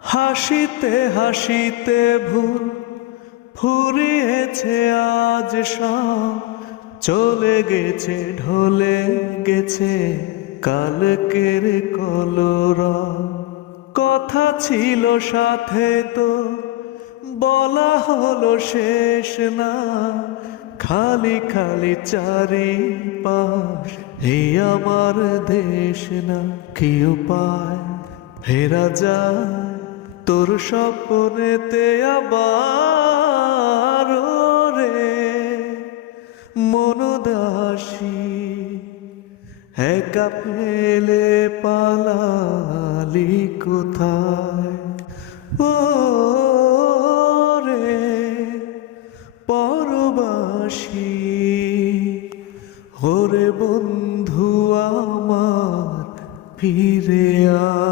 হাসিতে হাসিতে ভুল ফুরিয়েছে আজ সব, চলে গেছে ঢলে গেছে কালকের কলরব। কথা ছিল সাথে তো বলা হলো শেষ না, খালি খালি চারিপাশ এই আমার দেশ না। কি উপায় ফেরা যায় তোর স্বপ্নেতে আবার রে মনদাসী, একা ফেলে পালালি কোথায় ও রে পরবাসী। ওরে বন্ধু আমার ফিরে আয়।